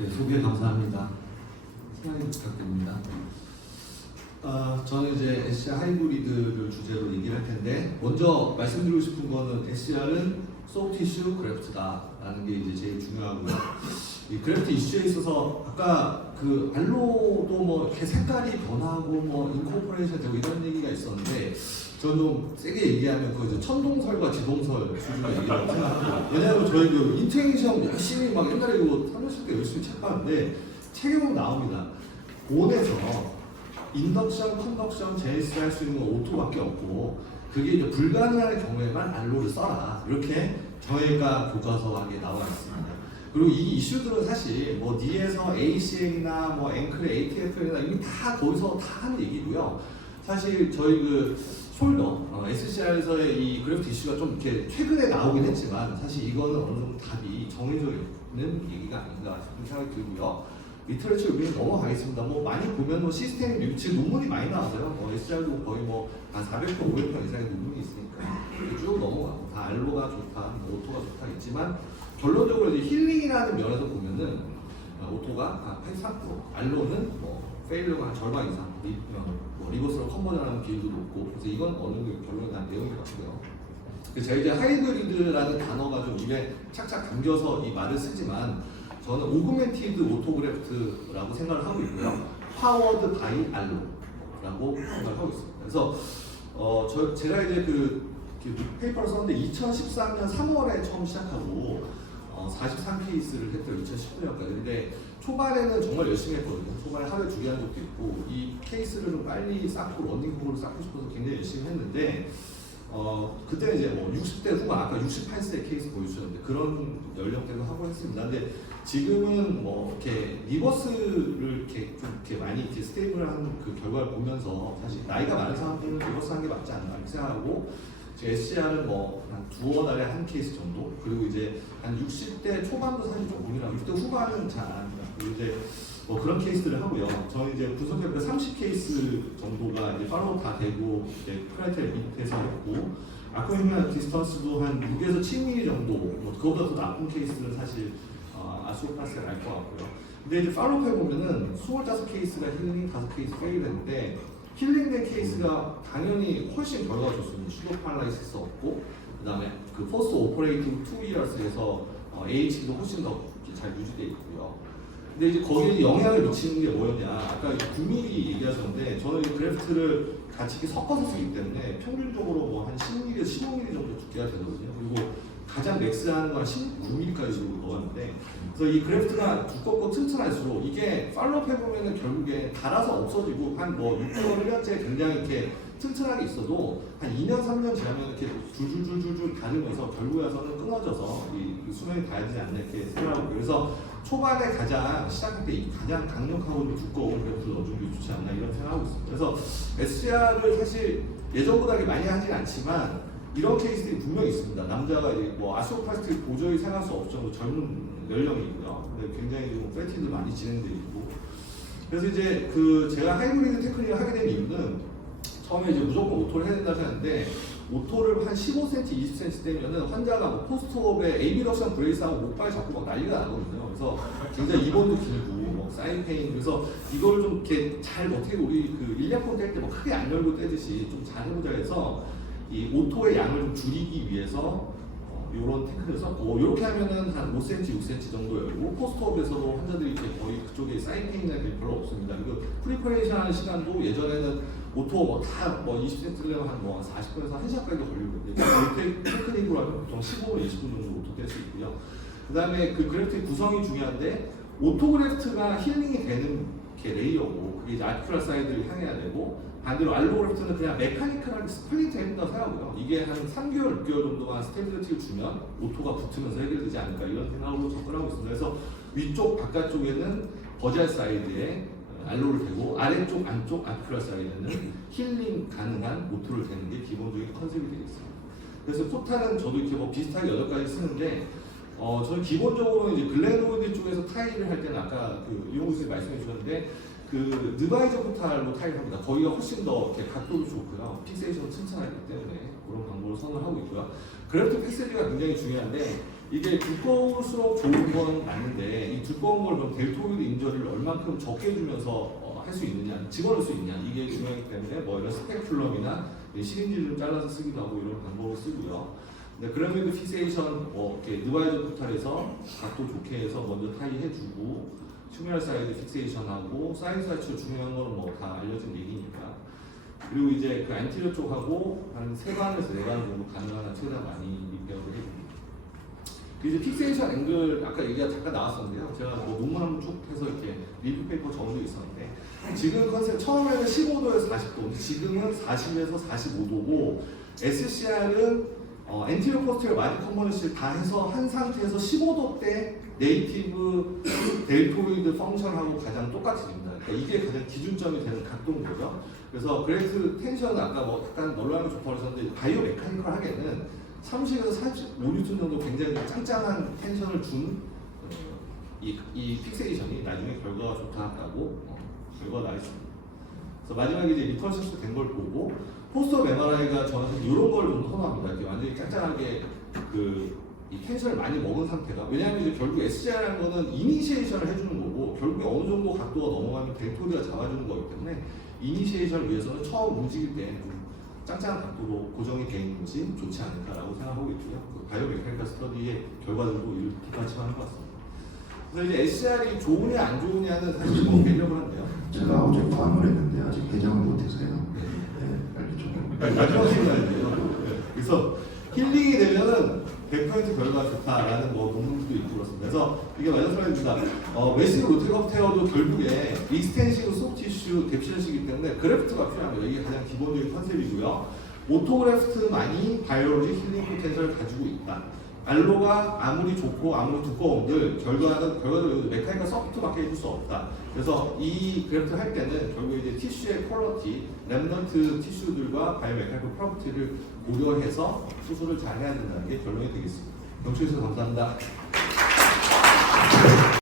네, 소개 감사합니다. 설명 부탁드립니다. 저는 이제 SCR 하이브리드를 주제로 얘기를 할 텐데, 먼저 말씀드리고 싶은 거는 SCR은 소프트 이슈 그래프트다라는 게 이제 제일 중요하고요. 이 그래프트 이슈에 있어서 아까 그 알로도 뭐 이렇게 색깔이 변하고 뭐 인코퍼레이션 되고 이런 얘기가 있었는데, 저는 좀 세게 얘기하면 그 이제 천동설과 지동설 수준의 얘기라고 생각합니다. 왜냐하면 저희 그 인테그레이션 시험 열심히 막 옛날에 이거 3년씩 때 열심히 책 봤는데 책에 보면 나옵니다. 온에서 인덕션, 컨덕션, 제네시스 할 수 있는 건 오토밖에 없고, 그게 이제 불가능할 경우에만 알로를 써라, 이렇게 저희가 교과서에 나와 있습니다. 그리고 이 이슈들은 사실 뭐 D에서 ACL이나 뭐 앵클의 ATFL이나 이미 다 거기서 다 하는 얘기고요. 사실 저희 그 숄더, SCR에서의 이 그래프트 이슈가 좀 이렇게 최근에 나오긴 했지만, 사실 이거는 어느 정도 답이 정해져 있는 얘기가 아닌가 싶은 생각이 들고요. 리터러처 리뷰는 넘어가겠습니다. 뭐 많이 보면 뭐 시스템 리뷰, 지금 논문이 많이 나와서요. SCR도 거의 뭐 한 400편, 500편 이상의 논문이 있으니까 쭉 넘어가고, 다 알로가 좋다, 뭐 오토가 좋다 있지만, 결론적으로 이제 힐링이라는 면에서 보면은 오토가 83%, 알로는 뭐 페일러가 한 절반 이상, 리버스로 컨버전하는 비율도 높고, 그래서 이건 어느 정도 결론이 난 내용인 것 같고요. 제가 이제 하이브리드라는 단어가 좀 입에 착착 감겨서 이 말을 쓰지만, 저는 오그멘티드 오토그래프트라고 생각을 하고 있고요. 파워드 바이 알로라고 생각을 하고 있습니다. 그래서 제가 이제 그 페이퍼를 썼는데 2013년 3월에 처음 시작하고 43케이스를 했어요. 2019년까지. 근데 초반에는 정말 열심히 했거든요. 초반에 하루에 2개 한 적도 있고, 이 케이스를 좀 빨리 쌓고 런닝폼으로 쌓고 싶어서 굉장히 열심히 했는데, 그때 이제 뭐 60대 후반, 아까 68세 케이스 보여주셨는데 그런 연령대로 하고 했습니다. 근데 지금은 뭐 이렇게 리버스를 이렇게 좀 이렇게 많이 이렇게 스테이블한 그 결과를 보면서, 사실 나이가 많은 사람들은 리버스 하는 게 맞지 않나 이렇게 생각하고, SCR은 뭐 한 두어 달에 한 케이스 정도, 그리고 이제 한 60대 초반도 사실 좀 고민하고 60대 후반은 잘 안 합니다. 그리고 이제 뭐 그런 케이스들을 하고요. 저는 이제 분석해보니까 30케이스 정도가 이제 팔로우 다 되고, 이제 크라이테리아 밑에서 했고, 아쿠이미나 디스턴스도 한 6에서 7mm 정도, 뭐 그거보다 더 나쁜 케이스는 사실 아스오파스가 날 것 같고요. 근데 이제 팔로우 해보면은 25케이스가 힐링, 5케이스 페일했는데, 힐링된 케이스가 당연히 훨씬 결과가 좋습니다. 슈거 팔라이시스 없고, 그 다음에 그 포스트 오퍼레이팅 2이어스에서 AH도 훨씬 더 잘 유지되어 있고요. 근데 이제 거기에 영향을 미치는 게 뭐였냐, 아까 9mm 얘기하셨는데, 저는 이 그래프트를 같이 이렇게 섞어서 쓰기 때문에 평균적으로 뭐 한 10mm에서 15mm 정도 두께가 되거든요. 그리고 가장 맥스하는 건 19mm까지 넣었는데, 그래서 이 그래프트가 두껍고 튼튼할수록 이게 팔로우 해보면은 결국에 달아서 없어지고, 한 뭐 6개월, 1년째 굉장히 이렇게 튼튼하게 있어도 한 2년, 3년 지나면 이렇게 줄줄줄줄 다르면서 결국에 와서는 끊어져서 이 수명이 닿지 않나 이렇게 생각하고, 그래서 초반에 가장 시작할 때 가장 강력하고 좀 두꺼운 그래프트를 넣어주는 게 좋지 않나 이런 생각하고 있습니다. 그래서 SCR을 사실 예전보다 많이 하진 않지만 이런 케이스들이 분명히 있습니다. 남자가 이제 뭐 아스오파스틱 도저히 생각할 수 없을 정도 젊은 연령이고요. 근데 굉장히 좀 패티도 많이 진행되어 있고, 그래서 이제 그 제가 하이브리드 테크닉을 하게 된 이유는, 처음에 이제 무조건 오토를 해야 된다고 했는데, 오토를 한 15cm, 20cm 되면은 환자가 뭐 포스트옵에 에이비덕션 브레이스하고 목발 잡고 막 난리가 나거든요. 그래서 굉장히 입원도 길고, 뭐 사인 페인, 그래서 이걸 좀 이렇게 잘 어떻게 우리 그 일리아폰 뗄 때 뭐 크게 안 열고 떼듯이 좀 잘 해보자 해서 이 오토의 양을 좀 줄이기 위해서 이런 테크닉을 썼고, 이렇게 하면은 한 5cm, 6cm 정도 열고, 포스트옵에서도 환자들이 이렇게 거의 그쪽에 사인 페인이나 별로 없습니다. 그리고 프리퍼레이션 하는 시간도 예전에는 오토 뭐 다 뭐 20cm 뜨려면 한 뭐 40분에서 1시간까지도 걸리고, 이 테크닉으로 하면 보통 15분, 20분 정도 오토 뗄 수 있고요. 그 다음에 그 그래프트의 구성이 중요한데, 오토그래프트가 힐링이 되는 게 레이어고, 그게 이제 아티큘러 사이드를 향해야 되고, 반대로 알로그래프트는 그냥 메카니컬하게 스플릿 해야 된다고 생각하고요. 이게 한 3개월, 6개월 정도만 스테빌리티를 주면 오토가 붙으면서 해결되지 않을까 이런 생각으로 접근하고 있습니다. 그래서 위쪽, 바깥쪽에는 버지알 사이드에 알로를 대고, 아래쪽, 안쪽 아티큘러 사이드는 힐링 가능한 오토를 대는 게 기본적인 컨셉이 되겠습니다. 그래서 포탄은 저도 이렇게 뭐 비슷하게 8가지 쓰는데, 저는 기본적으로 이제 글래노이드 쪽에서 타일을 할 때는 아까 그 이용우 선생님 말씀해 주셨는데, 그 느바이저 포탈로 타일합니다. 거기가 훨씬 더 이렇게 각도도 좋고요. 픽세이션도 튼튼하기 때문에 그런 방법을 선호하고 있고요. 그래프트 패스지가 굉장히 중요한데, 이게 두꺼울수록 좋은 건 맞는데 이 두꺼운 걸 그럼 델토이드 인저리를 얼만큼 적게 해주면서 할 수 있느냐, 집어넣을 수 있냐 이게 중요하기 때문에 뭐 이런 스펙cul럼이나 시린지를 좀 잘라서 쓰기도 하고 이런 방법을 쓰고요. 근데 그라미드 픽세이션 이렇게 느바이저 포탈에서 각도 좋게 해서 먼저 타이해주고 튜메럴 사이드 픽세이션하고 사이드 사이즈 중요한 거는 뭐 다 알려진 얘기니까. 그리고 이제 그 안티리어 쪽하고 한 3반에서 4반 정도 가능한 한 최대한 많이 리페어를 해줍니다. 이제 픽세이션 앵글 아까 얘기가 잠깐 나왔었는데요. 제가 뭐 논문 한번 쭉 해서 이렇게 리뷰 페이퍼 적은 게 있었는데 지금 컨셉 처음에는 15도에서 40도, 지금은 40에서 45도고 SCR은 엔티리어 포스terior 마디 컴포넌트를 다 해서 한 상태에서 15도 때 네이티브 델토이드 펑션하고 가장 똑같아집니다. 그러니까 이게 가장 기준점이 되는 각도인 거죠. 그래서 그래프 텐션은 아까 뭐 약간 널널하게 좋다고 하셨는데 바이오 메카니컬하게는 30에서 45N 정도 굉장히 짱짱한 텐션을 준 이 픽세이션이 나중에 결과가 좋다라고 결과가 나와 있습니다. 그래서 마지막에 이제 리컨스트 된 걸 보고 포스트업 MRI가 저는 이런 걸 좀 선호합니다. 이렇게 완전히 짱짱하게 이 텐션을 많이 먹은 상태가, 왜냐하면 이제 결국 SCR이라는 거는 이니시에이션을 해주는 거고 결국에 어느 정도 각도가 넘어가면 델토이드가 잡아주는 거기 때문에 이니시에이션을 위해서는 처음 움직일 때 짱짱한 각도로 고정이 되어 있는 것이 좋지 않을까라고 생각하고 있고요. 그 바이오 메카니컬 스터디의 결과들도 이를 뒷받침하는 것 같습니다. 그래서 이제 SCR이 좋으냐 안 좋으냐는 사실 뭐 개념을 한데요. 제가 어제 과음을 했는데 아직 개장을 못해서요. 빨리 좀. 마지막 시간인데요. 그래서 힐링이 되면은 100% 결과가 좋다라는 뭐 논문도 있고 그렇습니다. 그래서 이게 마지막 슬라이드입니다. 웨스트 로테컵 테어도 결국에 익스텐시브 소프티슈 뎁시션이기 때문에 그래프트가 필요합니다. 이게 가장 기본적인 컨셉이고요. 오토그래프트만이 바이오로지 힐링 포텐셜을 가지고 있다. 알로가 아무리 좋고 아무리 두꺼운들 결과적으로 메카니컬 서포트밖에 해줄 수 없다. 그래서 이 그래프트 할 때는 결국 이제 티슈의 퀄러티, 랩넌트 티슈들과 바이오 메카니컬 프로퍼티를 고려해서 수술을 잘 해야 된다는 게 결론이 되겠습니다. 경청해 주셔서 감사합니다.